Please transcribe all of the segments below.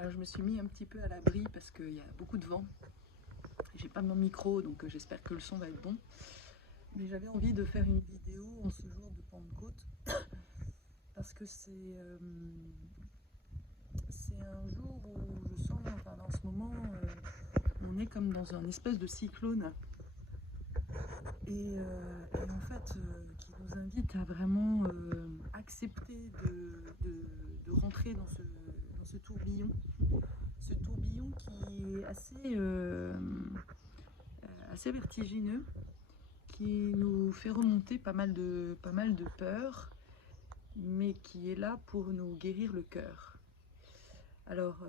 Alors je me suis mis un petit peu à l'abri parce qu'il y a beaucoup de vent. J'ai pas mon micro, donc j'espère que le son va être bon. Mais j'avais envie de faire une vidéo en ce jour de Pentecôte parce que c'est un jour où je sens, enfin en ce moment, on est comme dans un espèce de cyclone et en fait qui nous invite à vraiment accepter de rentrer dans ce tourbillon. Ce tourbillon qui est assez vertigineux, qui nous fait remonter pas mal de peur, mais qui est là pour nous guérir le cœur. Alors,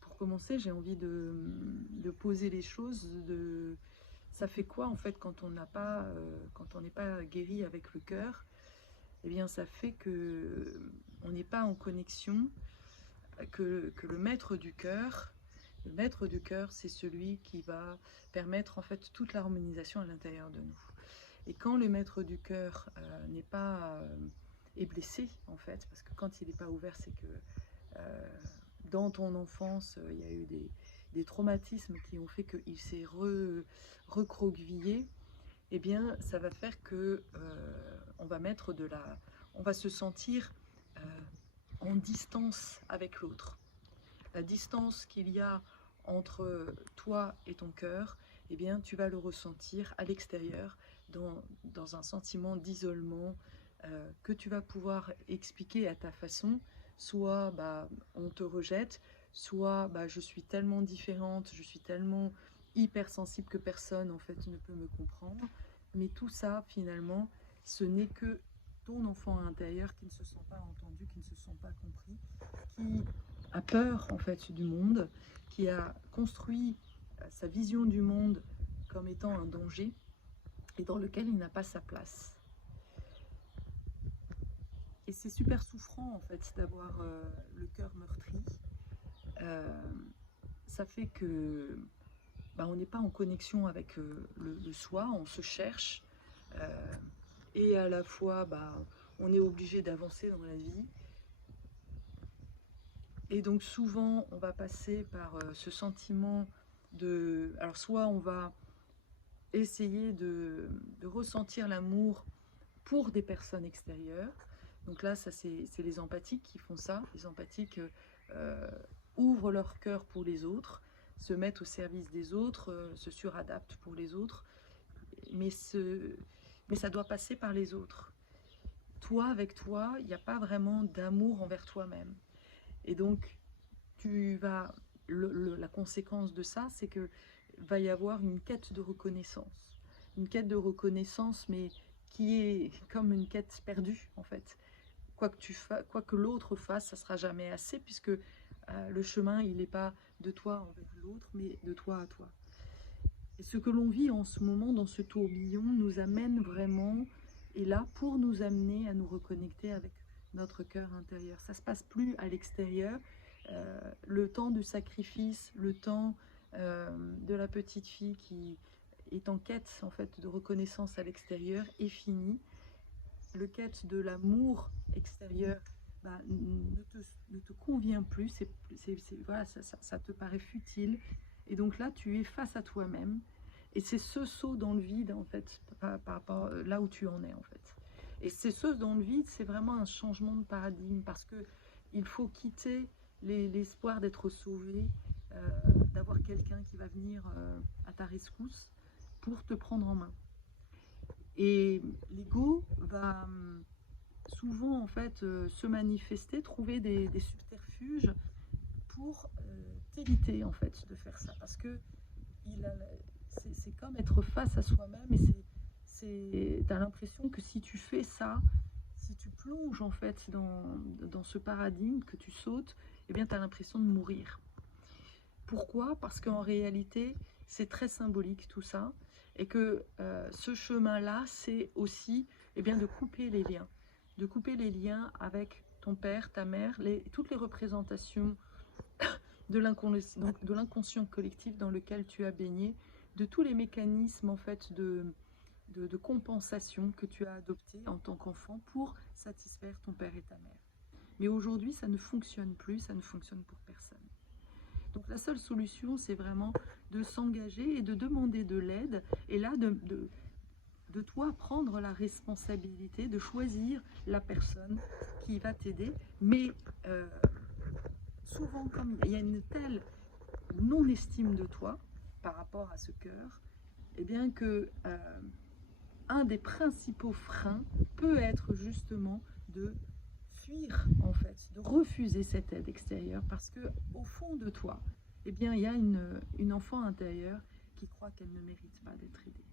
pour commencer, j'ai envie de poser les choses. Ça fait quoi en fait quand quand on n'est pas guéri avec le cœur? Eh bien, ça fait que on n'est pas en connexion, que le maître du cœur, c'est celui qui va permettre en fait toute l'harmonisation à l'intérieur de nous. Et quand le maître du cœur n'est pas est blessé en fait, parce que quand il n'est pas ouvert, c'est que euh, dans ton enfance, il y a eu des traumatismes qui ont fait qu'il s'est recroquevillé. Eh bien, ça va faire que on va se sentir euh, en distance avec l'autre. La distance qu'il y a entre toi et ton cœur, eh bien, tu vas le ressentir à l'extérieur, dans un sentiment d'isolement que tu vas pouvoir expliquer à ta façon. Soit on te rejette, soit je suis tellement différente, je suis tellement hypersensible que personne en fait ne peut me comprendre. Mais tout ça, finalement, ce n'est que ton enfant intérieur qui ne se sent pas entendu, qui ne se sent pas compris, qui a peur en fait du monde, qui a construit sa vision du monde comme étant un danger et dans lequel il n'a pas sa place. Et c'est super souffrant en fait d'avoir le cœur meurtri. Euh, Ça fait que on n'est pas en connexion avec le soi, on se cherche euh, et à la fois on est obligé d'avancer dans la vie. Et donc souvent, on va passer par ce sentiment Alors soit on va essayer de ressentir l'amour pour des personnes extérieures. Donc là, ça c'est les empathiques qui font ça. Les empathiques euh, ouvrent leur cœur pour les autres, se mettent au service des autres, se suradaptent pour les autres. Mais, mais ça doit passer par les autres. Toi, avec toi, il n'y a pas vraiment d'amour envers toi-même. Et donc, la conséquence de ça, c'est que va y avoir une quête de reconnaissance. Une quête de reconnaissance, mais qui est comme une quête perdue, en fait. Quoi que l'autre fasse, ça ne sera jamais assez, puisque le chemin, il n'est pas de toi envers l'autre, mais de toi à toi. Et ce que l'on vit en ce moment dans ce tourbillon nous amène vraiment, et là, pour nous amener à nous reconnecter avec notre cœur intérieur. Ça ne se passe plus à l'extérieur. Le temps du sacrifice, le temps de la petite fille qui est en quête en fait de reconnaissance à l'extérieur est fini. Le quête de l'amour extérieur ne te convient plus. Voilà, ça te paraît futile. Et donc là, tu es face à toi-même. Et c'est ce saut dans le vide, en fait, par rapport là où tu en es, en fait. Et c'est ce dans le vide, c'est vraiment un changement de paradigme parce que il faut quitter l'espoir d'être sauvé, d'avoir quelqu'un qui va venir à ta rescousse pour te prendre en main. Et l'ego va souvent en fait se manifester, trouver des subterfuges pour t'éviter en fait de faire ça, parce que c'est comme être face à soi-même et t'as l'impression que si tu fais ça, si tu plonges en fait dans ce paradigme que tu sautes, eh bien t'as l'impression de mourir. Pourquoi? Parce qu'en réalité, c'est très symbolique tout ça, et que ce chemin-là, c'est aussi de couper les liens avec ton père, ta mère, toutes les représentations de l'inconscient collectif dans lequel tu as baigné, de tous les mécanismes en fait de compensation que tu as adoptés en tant qu'enfant pour satisfaire ton père et ta mère. Mais aujourd'hui, ça ne fonctionne plus, ça ne fonctionne pour personne. Donc la seule solution, c'est vraiment de s'engager et de demander de l'aide, et là de toi prendre la responsabilité de choisir la personne qui va t'aider. Mais souvent, comme il y a une telle non-estime de toi par rapport à ce cœur, et bien que un des principaux freins peut être justement de fuir, en fait, de refuser cette aide extérieure, parce que au fond de toi, eh bien, il y a une enfant intérieure qui croit qu'elle ne mérite pas d'être aidée.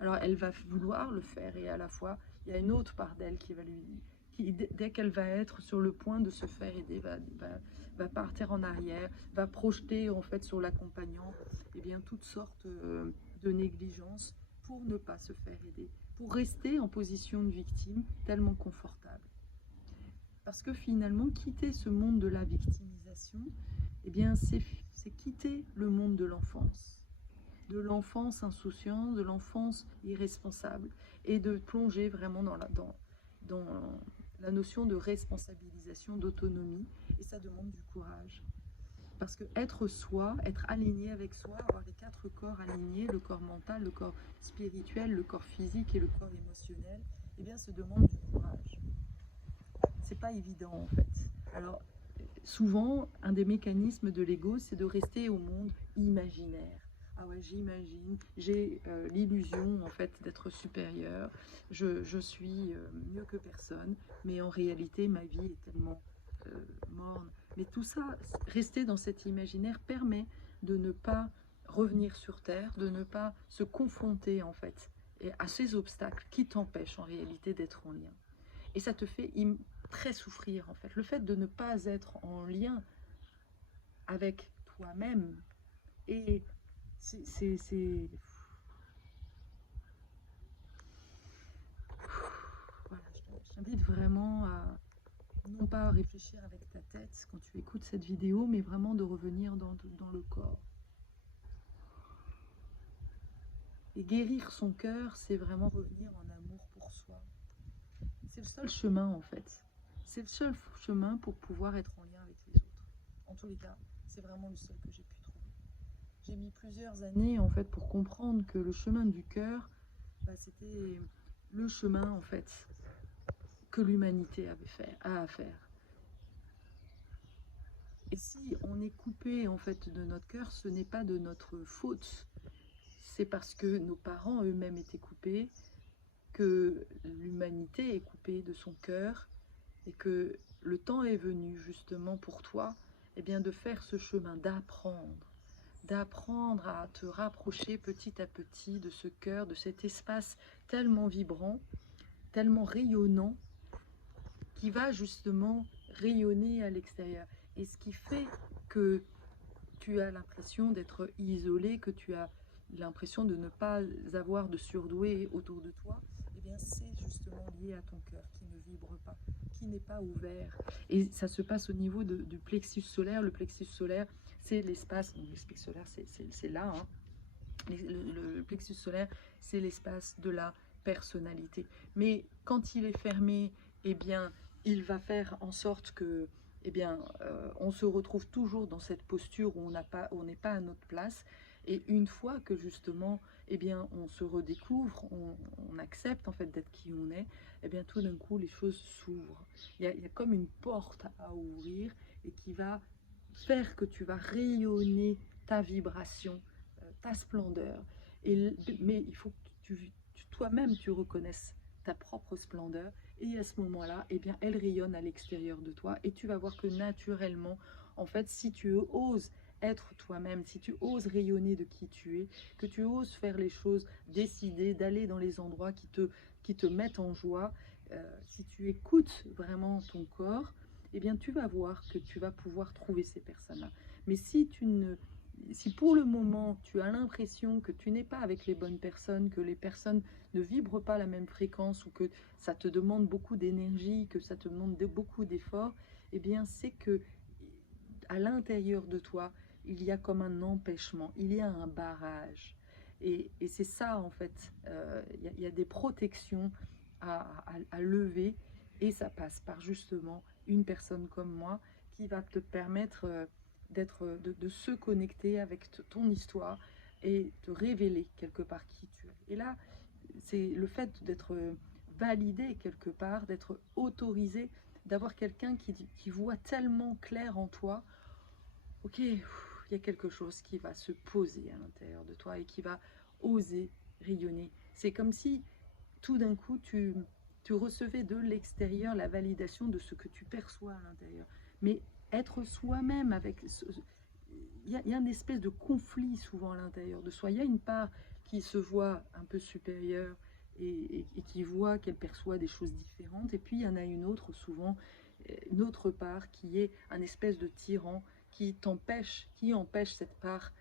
Alors elle va vouloir le faire, et à la fois il y a une autre part d'elle qui va dès qu'elle va être sur le point de se faire aider, va partir en arrière, va projeter en fait sur l'accompagnant toutes sortes de négligences pour ne pas se faire aider, pour rester en position de victime tellement confortable. Parce que finalement, quitter ce monde de la victimisation, c'est quitter le monde de l'enfance insouciante, de l'enfance irresponsable, et de plonger vraiment dans la notion de responsabilisation, d'autonomie, et ça demande du courage. Parce que être soi, être aligné avec soi, avoir les 4 corps alignés, le corps mental, le corps spirituel, le corps physique et le corps émotionnel, ça demande du courage. C'est pas évident en fait. Alors, souvent, un des mécanismes de l'ego, c'est de rester au monde imaginaire. Ah ouais, j'imagine, j'ai l'illusion en fait d'être supérieur, je suis mieux que personne, mais en réalité ma vie est tellement morne. Mais tout ça, rester dans cet imaginaire permet de ne pas revenir sur terre, de ne pas se confronter en fait à ces obstacles qui t'empêchent en réalité d'être en lien. Et ça te fait très souffrir en fait. Le fait de ne pas être en lien avec toi-même, et c'est voilà, je t'invite vraiment à non pas réfléchir avec ta tête quand tu écoutes cette vidéo, mais vraiment de revenir dans le corps. Et guérir son cœur, c'est vraiment revenir en amour pour soi. C'est le seul chemin en fait. C'est le seul chemin pour pouvoir être en lien avec les autres. En tous les cas, c'est vraiment le seul que j'ai pu trouver. J'ai mis plusieurs années en fait pour comprendre que le chemin du cœur, c'était le chemin en fait que l'humanité a à faire. Et si on est coupé en fait de notre cœur, ce n'est pas de notre faute. C'est parce que nos parents eux-mêmes étaient coupés, que l'humanité est coupée de son cœur, et que le temps est venu justement pour toi de faire ce chemin, d'apprendre à te rapprocher petit à petit de ce cœur, de cet espace tellement vibrant, tellement rayonnant, qui va justement rayonner à l'extérieur. Et ce qui fait que tu as l'impression d'être isolé, que tu as l'impression de ne pas avoir de surdoué autour de toi, c'est justement lié à ton cœur qui ne vibre pas, qui n'est pas ouvert. Et ça se passe au niveau du plexus solaire. Le plexus solaire, c'est l'espace, le plexus solaire, c'est là, hein. Le plexus solaire, c'est l'espace de la personnalité. Mais quand il est fermé, il va faire en sorte que on se retrouve toujours dans cette posture où on n'est pas à notre place. Et une fois que justement, on se redécouvre, on accepte en fait d'être qui on est, tout d'un coup, les choses s'ouvrent. Il y a comme une porte à ouvrir, et qui va faire que tu vas rayonner ta vibration, ta splendeur. Mais il faut que toi-même, tu reconnaisses ta propre splendeur. Et à ce moment-là, elle rayonne à l'extérieur de toi. Et tu vas voir que naturellement, en fait, si tu oses être toi-même, si tu oses rayonner de qui tu es, que tu oses faire les choses, décider d'aller dans les endroits qui te mettent en joie, si tu écoutes vraiment ton corps, tu vas voir que tu vas pouvoir trouver ces personnes-là. Mais si pour le moment tu as l'impression que tu n'es pas avec les bonnes personnes, que les personnes ne vibrent pas la même fréquence, ou que ça te demande beaucoup d'énergie, que ça te demande beaucoup d'efforts, c'est que à l'intérieur de toi, il y a comme un empêchement, il y a un barrage. Et c'est ça en fait, il y a des protections à lever, et ça passe par justement une personne comme moi qui va te permettre de se connecter avec ton histoire et te révéler quelque part qui tu es. Et là, c'est le fait d'être validé quelque part, d'être autorisé, d'avoir quelqu'un qui voit tellement clair en toi, ok, il y a quelque chose qui va se poser à l'intérieur de toi et qui va oser rayonner. C'est comme si tout d'un coup, tu recevais de l'extérieur la validation de ce que tu perçois à l'intérieur. Mais être soi-même avec... Il y a une espèce de conflit souvent à l'intérieur de soi. Il y a une part qui se voit un peu supérieure et qui voit qu'elle perçoit des choses différentes. Et puis, il y en a une autre, souvent, une autre part qui est un espèce de tyran qui empêche cette part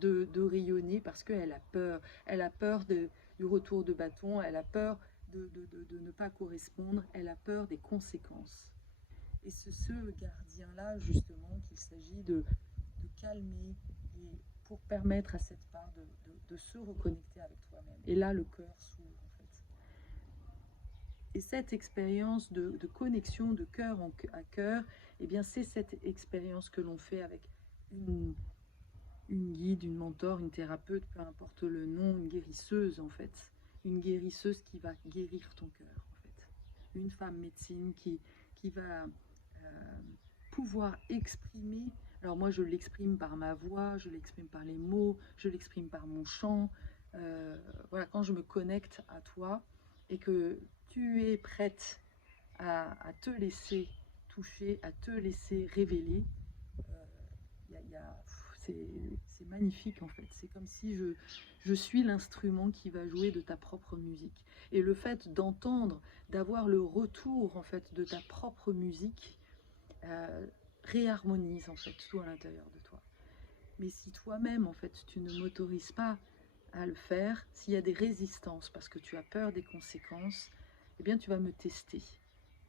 de rayonner parce qu'elle a peur. Elle a peur du retour de bâton, elle a peur de ne pas correspondre, elle a peur des conséquences. Et c'est ce gardien-là, justement, qu'il s'agit de calmer et pour permettre à cette part de se reconnecter avec toi-même. Et là, le cœur s'ouvre, en fait. Et cette expérience de connexion de cœur à cœur, eh bien, c'est cette expérience que l'on fait avec une guide, une mentor, une thérapeute, peu importe le nom, une guérisseuse en fait. Une guérisseuse qui va guérir ton cœur en fait. Une femme médecine qui va pouvoir exprimer. Alors moi je l'exprime par ma voix, je l'exprime par les mots, je l'exprime par mon chant. Voilà, quand je me connecte à toi et que tu es prête à te laisser toucher, à te laisser révéler, c'est magnifique en fait. C'est comme si je suis l'instrument qui va jouer de ta propre musique. Et le fait d'entendre, d'avoir le retour en fait de ta propre musique, réharmonise en fait tout à l'intérieur de toi. Mais si toi-même en fait tu ne m'autorises pas à le faire, s'il y a des résistances parce que tu as peur des conséquences, eh bien tu vas me tester.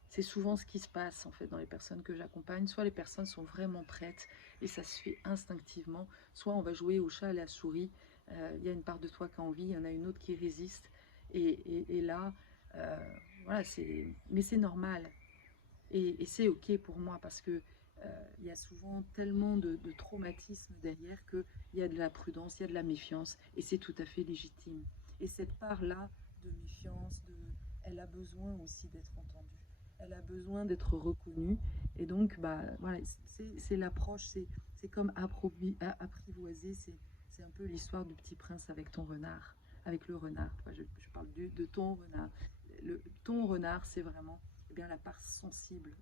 C'est souvent ce qui se passe en fait dans les personnes que j'accompagne. Soit les personnes sont vraiment prêtes et ça se fait instinctivement, soit on va jouer au chat et à la souris. Il y a une part de toi qui a envie, il y en a une autre qui résiste. Et là, voilà, mais c'est normal. Et c'est ok pour moi parce que il y a souvent tellement de traumatisme derrière qu'il y a de la prudence, il y a de la méfiance et c'est tout à fait légitime. Et cette part-là de méfiance, elle a besoin aussi d'être entendue. Elle a besoin d'être reconnue. Et donc, bah, voilà, c'est l'approche, c'est comme apprivoiser, c'est un peu l'histoire du petit prince avec ton renard, avec le renard. Je parle de ton renard. Ton renard, c'est vraiment bien la part sensible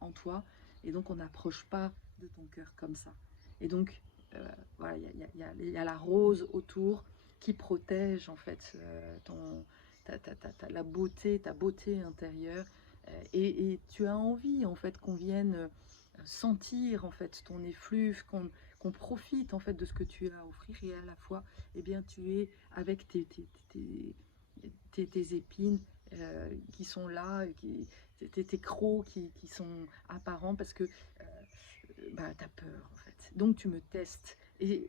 en toi. Et donc, on n'approche pas de ton cœur comme ça. Et donc, voilà, il y a la rose autour qui protège en fait la beauté, ta beauté intérieure. Et tu as envie en fait qu'on vienne sentir en fait ton effluve, qu'on profite en fait de ce que tu as à offrir et à la fois, eh bien, tu es avec tes épines qui sont là, tes crocs qui sont apparents parce que bah, tu as peur en fait. Donc tu me testes. Et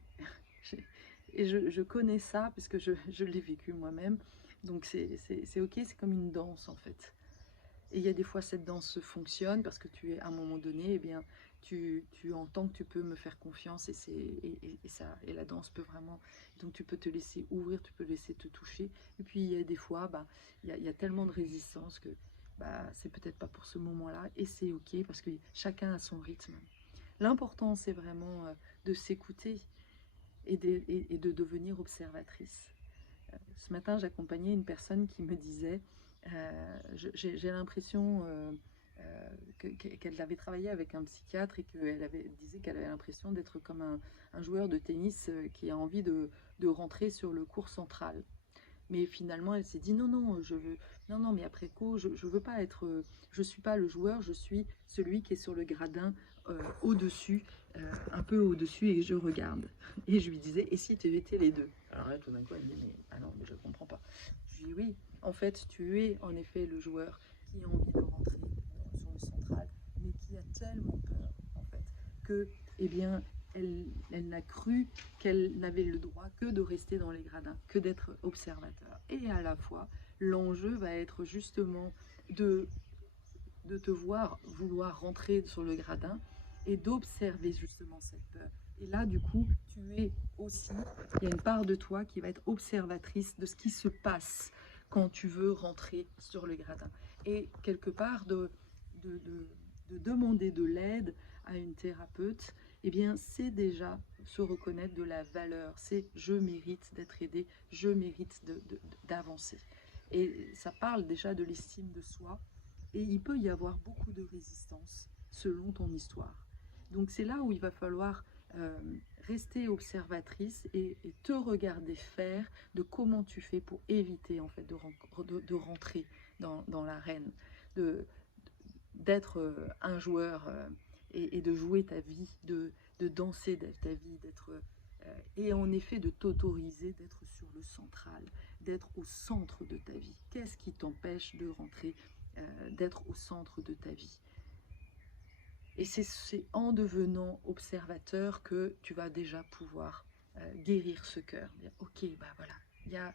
je connais ça parce que je l'ai vécu moi-même. Donc c'est ok, c'est comme une danse en fait. Et il y a des fois cette danse fonctionne parce que tu es à un moment donné, eh bien, tu entends que tu peux me faire confiance et la danse peut vraiment, donc tu peux te laisser ouvrir, tu peux laisser te toucher. Et puis il y a des fois, bah, il y a tellement de résistance que bah, c'est peut-être pas pour ce moment-là et c'est ok parce que chacun a son rythme. L'important c'est vraiment de s'écouter et de devenir observatrice. Ce matin, j'accompagnais une personne qui me disait j'ai l'impression qu'elle avait travaillé avec un psychiatre et qu'elle disait qu'elle avait l'impression d'être comme un joueur de tennis qui a envie de rentrer sur le court central. Mais finalement, elle s'est dit non, mais après coup, je veux pas être, je suis pas le joueur, je suis celui qui est sur le gradin au-dessus, un peu au-dessus et je regarde. Et je lui disais, et si tu étais les deux? Alors là, tout d'un coup, elle me dit, mais ah non, mais je comprends pas. Je lui dis oui, en fait, tu es en effet le joueur qui a envie de rentrer sur le central, mais qui a tellement peur, en fait, que, eh bien, elle n'a cru qu'elle n'avait le droit que de rester dans les gradins, que d'être observateur. Et à la fois, l'enjeu va être justement de te voir vouloir rentrer sur le gradin et d'observer justement cette peur. Et là, du coup, tu es aussi, il y a une part de toi qui va être observatrice de ce qui se passe quand tu veux rentrer sur le gradin. Et quelque part, de, de, de demander de l'aide à une thérapeute, eh bien, c'est déjà se reconnaître de la valeur. C'est je mérite d'être aidé, je mérite d'avancer. Et ça parle déjà de l'estime de soi. Et il peut y avoir beaucoup de résistance selon ton histoire. Donc c'est là où il va falloir euh, rester observatrice et te regarder faire de comment tu fais pour éviter en fait de rentrer dans l'arène, d'être un joueur et de jouer ta vie, de danser ta vie, et en effet de t'autoriser d'être sur le central, d'être au centre de ta vie. Qu'est-ce qui t'empêche de rentrer, d'être au centre de ta vie? Et c'est en devenant observateur que tu vas déjà pouvoir guérir ce cœur. Dire, ok, bah voilà, il y a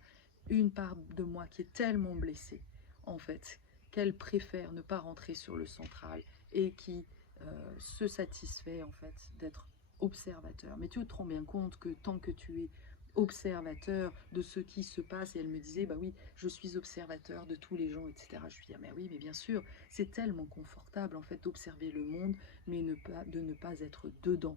une part de moi qui est tellement blessée, en fait, qu'elle préfère ne pas rentrer sur le central et qui se satisfait, en fait, d'être observateur. Mais tu te rends bien compte que tant que tu es observateur de ce qui se passe, et elle me disait, bah oui, je suis observateur de tous les gens, etc. Je lui dis, ah, mais oui, mais bien sûr, c'est tellement confortable, en fait, d'observer le monde, mais de ne pas être dedans.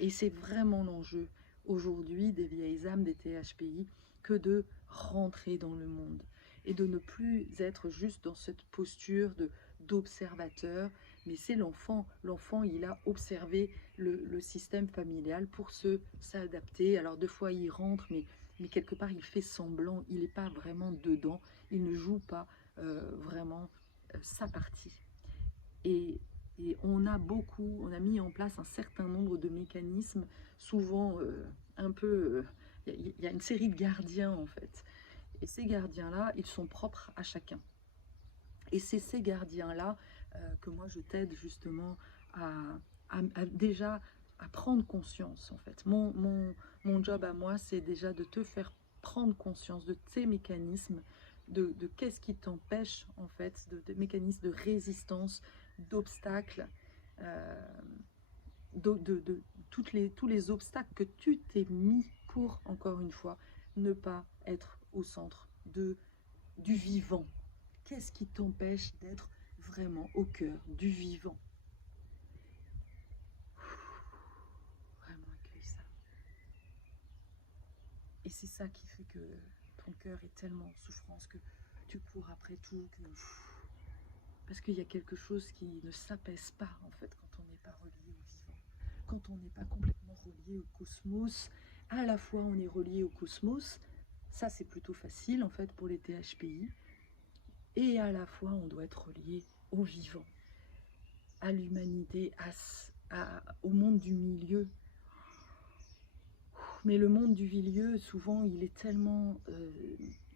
Et c'est vraiment l'enjeu aujourd'hui des vieilles âmes des THPI que de rentrer dans le monde et de ne plus être juste dans cette posture d'observateur, mais c'est l'enfant. L'enfant, il a observé le système familial pour s'adapter. Alors, deux fois, il rentre, mais quelque part, il fait semblant, il n'est pas vraiment dedans, il ne joue pas vraiment sa partie. Et, et on a mis en place un certain nombre de mécanismes, souvent un peu... Il y a une série de gardiens, en fait. Et ces gardiens-là, ils sont propres à chacun. Et c'est ces gardiens-là que moi, je t'aide justement déjà à prendre conscience, en fait. Mon job à moi, c'est déjà de te faire prendre conscience de tes mécanismes, de qu'est-ce qui t'empêche, en fait, de mécanismes de résistance, d'obstacles, euh, tous les obstacles que tu t'es mis pour, encore une fois, ne pas être au centre du vivant. Qu'est-ce qui t'empêche d'être vraiment au cœur du vivant? Vraiment accueille ça. Et c'est ça qui fait que ton cœur est tellement en souffrance que tu cours après tout, parce qu'il y a quelque chose qui ne s'apaise pas en fait quand on n'est pas relié au vivant, quand on n'est pas complètement relié au cosmos. À la fois on est relié au cosmos, ça c'est plutôt facile en fait pour les THPI, et à la fois on doit être relié au vivant, à l'humanité, au monde du milieu. Mais le monde du milieu, souvent, il est tellement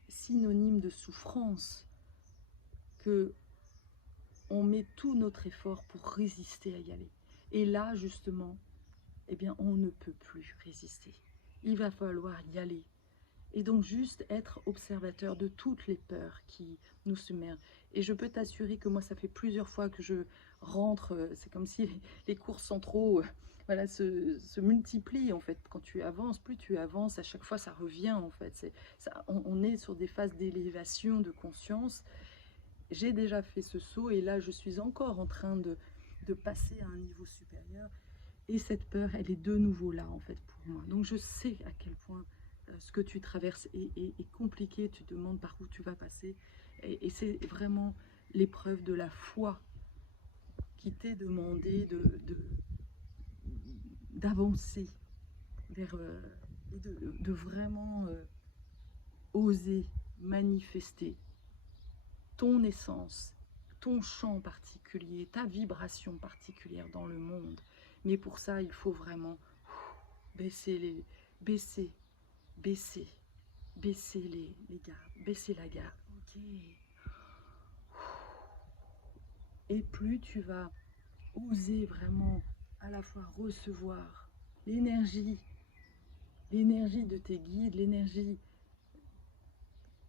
synonyme de souffrance que on met tout notre effort pour résister à y aller. Et là, justement, eh bien, on ne peut plus résister. Il va falloir y aller. Et donc, juste être observateur de toutes les peurs qui nous submergent. Et je peux t'assurer que moi, ça fait plusieurs fois que je rentre, c'est comme si les cours centraux voilà, se multiplient, en fait. Quand tu avances, plus tu avances, à chaque fois, ça revient, en fait. On est sur des phases d'élévation de conscience. J'ai déjà fait ce saut et là, je suis encore en train de passer à un niveau supérieur. Et cette peur, elle est de nouveau là, en fait, pour moi. Donc, je sais à quel point ce que tu traverses est compliqué. Tu te demandes par où tu vas passer. Et c'est vraiment l'épreuve de la foi qui t'est demandé d'avancer vers et de vraiment oser manifester ton essence, ton champ particulier, ta vibration particulière dans le monde. Mais pour ça, il faut vraiment baisser, baisser, baisser, baisser les gardes, baisser la garde. Ok. Et plus tu vas oser vraiment à la fois recevoir l'énergie, l'énergie de tes guides, l'énergie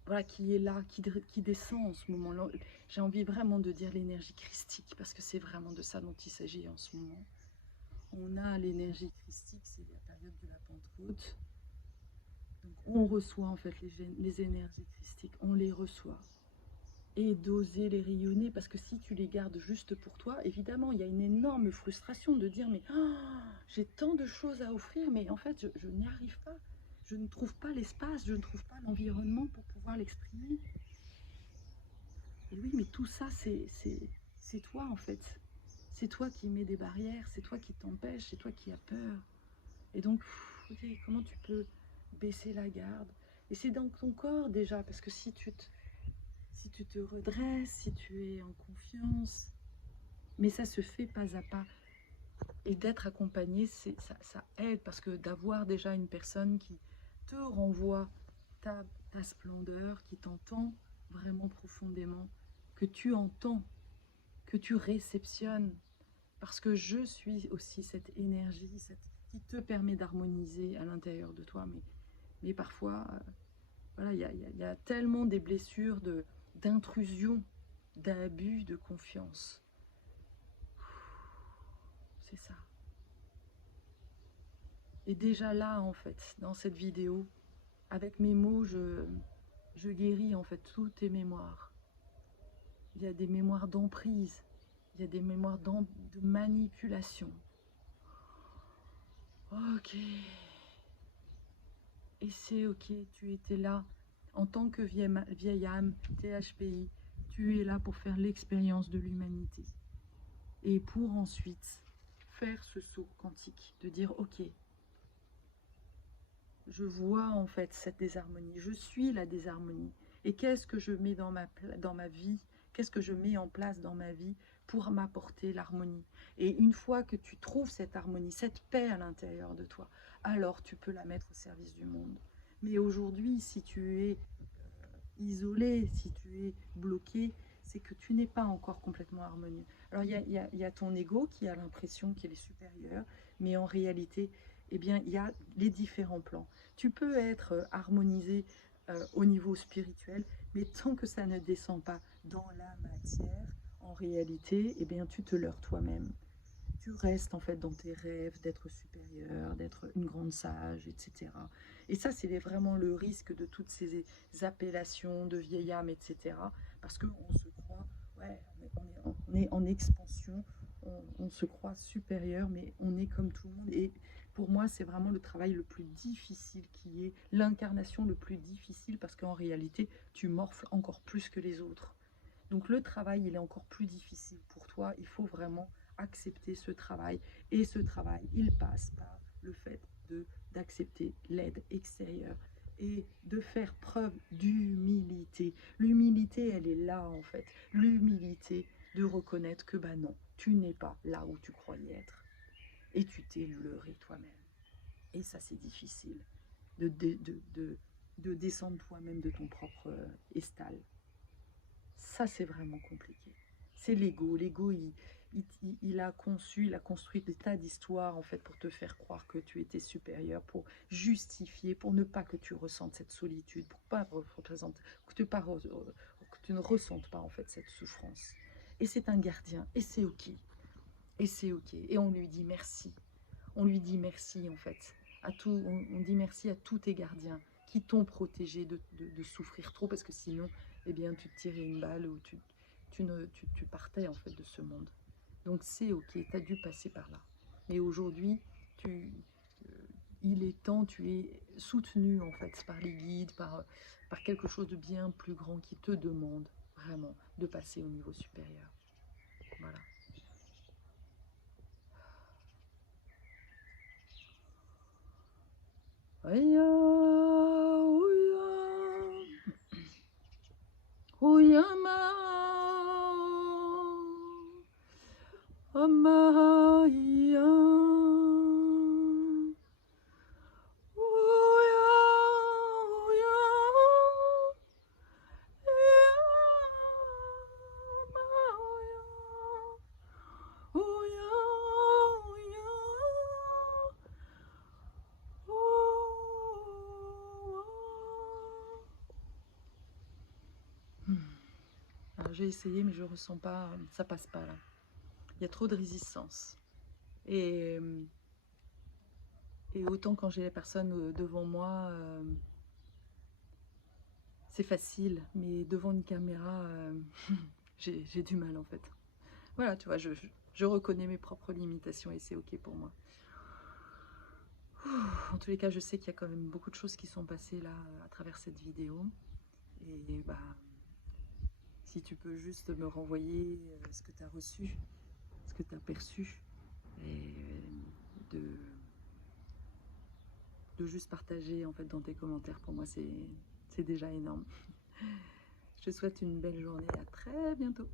voilà, qui est là, qui descend en ce moment-là. J'ai envie vraiment de dire l'énergie christique, parce que c'est vraiment de ça dont il s'agit en ce moment. on a l'énergie christique, c'est la période de la Pentecôte. Donc on reçoit en fait les énergies christiques, on les reçoit. Et d'oser les rayonner, parce que si tu les gardes juste pour toi, évidemment, il y a une énorme frustration de dire, mais oh, j'ai tant de choses à offrir, mais en fait, je n'y arrive pas. Je ne trouve pas l'espace, je ne trouve pas l'environnement pour pouvoir l'exprimer. Et oui, mais tout ça, c'est toi, en fait. C'est toi qui mets des barrières, c'est toi qui t'empêches, c'est toi qui as peur. Et donc, ok, comment tu peux baisser la garde? Et c'est dans ton corps déjà, parce que si tu te redresses, si tu es en confiance, mais ça se fait pas à pas. Et d'être accompagné, ça aide, parce que d'avoir déjà une personne qui te renvoie ta splendeur, qui t'entend vraiment profondément, que tu entends, que tu réceptionnes, parce que je suis aussi cette énergie qui te permet d'harmoniser à l'intérieur de toi. Mais parfois, voilà, y a tellement des blessures d'intrusion, d'abus de confiance. C'est ça. Et déjà là, en fait, dans cette vidéo, avec mes mots, je guéris en fait toutes tes mémoires. Il y a des mémoires d'emprise, il y a des mémoires de manipulation. Ok. Et c'est ok, tu étais là en tant que vieille âme, THPI, tu es là pour faire l'expérience de l'humanité. Et pour ensuite faire ce saut quantique, de dire ok, je vois en fait cette désharmonie, je suis la désharmonie. Et qu'est-ce que je mets dans ma vie, qu'est-ce que je mets en place dans ma vie pour m'apporter l'harmonie. Et une fois que tu trouves cette harmonie, cette paix à l'intérieur de toi, alors tu peux la mettre au service du monde. Mais aujourd'hui, si tu es isolé, si tu es bloqué, c'est que tu n'es pas encore complètement harmonieux. Alors il y a ton ego qui a l'impression qu'il est supérieur, mais en réalité, eh bien, il y a les différents plans. Tu peux être harmonisé au niveau spirituel, mais tant que ça ne descend pas dans la matière, en réalité, eh bien, tu te leurres toi-même. Tu restes en fait dans tes rêves d'être supérieur, d'être une grande sage, etc. Et ça, c'est vraiment le risque de toutes ces appellations de vieille âme, etc. Parce qu'on se croit, ouais, on est en expansion, on se croit supérieur, mais on est comme tout le monde. Et pour moi, c'est vraiment le travail le plus difficile qui est, l'incarnation le plus difficile, parce qu'en réalité, tu morfles encore plus que les autres. Donc le travail, il est encore plus difficile pour toi. Il faut vraiment accepter ce travail. Et ce travail, il passe par le fait d'accepter l'aide extérieure et de faire preuve d'humilité. L'humilité, elle est là en fait. L'humilité de reconnaître que bah non, tu n'es pas là où tu croyais être. Et tu t'es leurré toi-même. Et ça, c'est difficile de descendre toi-même de ton propre estal. Ça, c'est vraiment compliqué. C'est l'ego. L'ego, il a conçu, il a construit des tas d'histoires en fait pour te faire croire que tu étais supérieur, pour justifier, pour ne pas que tu ressentes cette solitude, pour pas représenter, que tu ne ressentes pas en fait cette souffrance. Et c'est un gardien, et c'est ok. Et c'est ok. Et on lui dit merci. On lui dit merci en fait. On dit merci à tous tes gardiens qui t'ont protégé de souffrir trop, parce que sinon, eh bien, tu te tirais une balle ou tu partais en fait de ce monde. Donc c'est ok, tu as dû passer par là. Mais aujourd'hui, il est temps, tu es soutenu en fait par les guides, par quelque chose de bien plus grand qui te demande vraiment de passer au niveau supérieur. Voilà. Aya, ouya, uyama, amaya, uya, uya, uya, uya, Alors j'ai essayé, mais je ressens pas, ça passe pas là. Il y a trop de résistance. Et, et autant quand j'ai les personnes devant moi, c'est facile, mais devant une caméra, j'ai du mal en fait. Voilà, tu vois, je reconnais mes propres limitations et c'est ok pour moi. En tous les cas, je sais qu'il y a quand même beaucoup de choses qui sont passées là à travers cette vidéo. Et bah, si tu peux juste me renvoyer ce que tu as reçu, ce que tu as perçu, et de juste partager en fait dans tes commentaires, pour moi c'est déjà énorme. Je te souhaite une belle journée, à très bientôt.